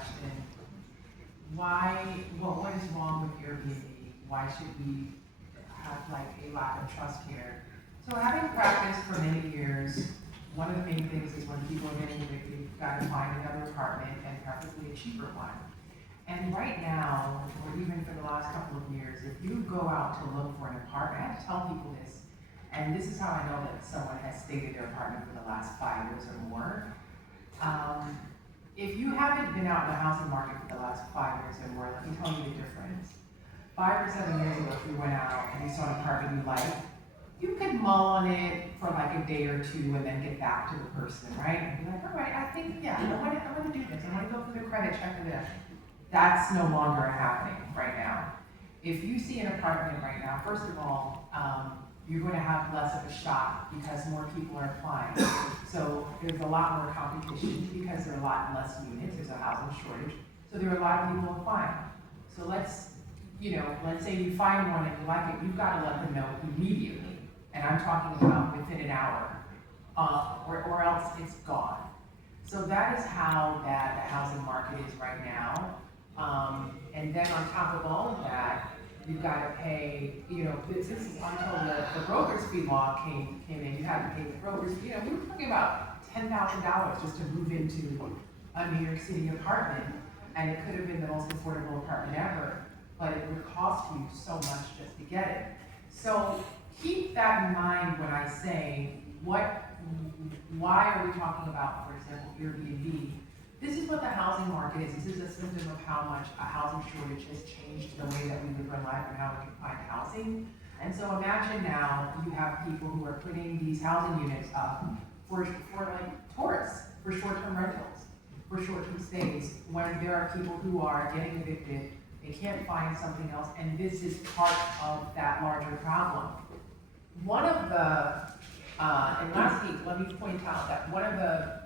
question. What is wrong with Airbnb? Why should we have like a lack of trust here? So having practiced for many years, one of the main things is when people are getting evicted, you've got to find another apartment and preferably a cheaper one. And right now, or even for the last couple of years, if you go out to look for an apartment, I have to tell people this, and this is how I know that someone has stayed in their apartment for the last 5 years or more. If you haven't been out in the housing market for the last 5 years or more, let me tell you the difference. 5 or 7 years ago, if you went out and you saw an apartment you liked, you could mull on it for like a day or two and then get back to the person, right? And be like, all right, I think, yeah, I want to do this. I want to go through the credit check for this. That's no longer happening right now. If you see an apartment right now, first of all, you're going to have less of a shot because more people are applying. So there's a lot more competition because there are a lot less units. There's a housing shortage. So there are a lot of people applying. So let's say you find one and you like it, you've got to let them know immediately. And I'm talking about within an hour, or else it's gone. So that is how bad the housing market is right now. And then on top of all of that, you've got to pay, this is until the broker's fee law came in, you had to pay the broker's fee. We were talking about $10,000 just to move into a New York City apartment, and it could have been the most affordable apartment ever, but it would cost you so much just to get it. So keep that in mind when I say, why are we talking about, for example, Airbnb? This is what the housing market is. This is a symptom of how much a housing shortage has changed the way that we live our life and how we can find housing. And so imagine now you have people who are putting these housing units up for like tourists, for short-term rentals, for short-term stays, when there are people who are getting evicted, they can't find something else, and this is part of that larger problem. One of the, and last week, let me point out that one of the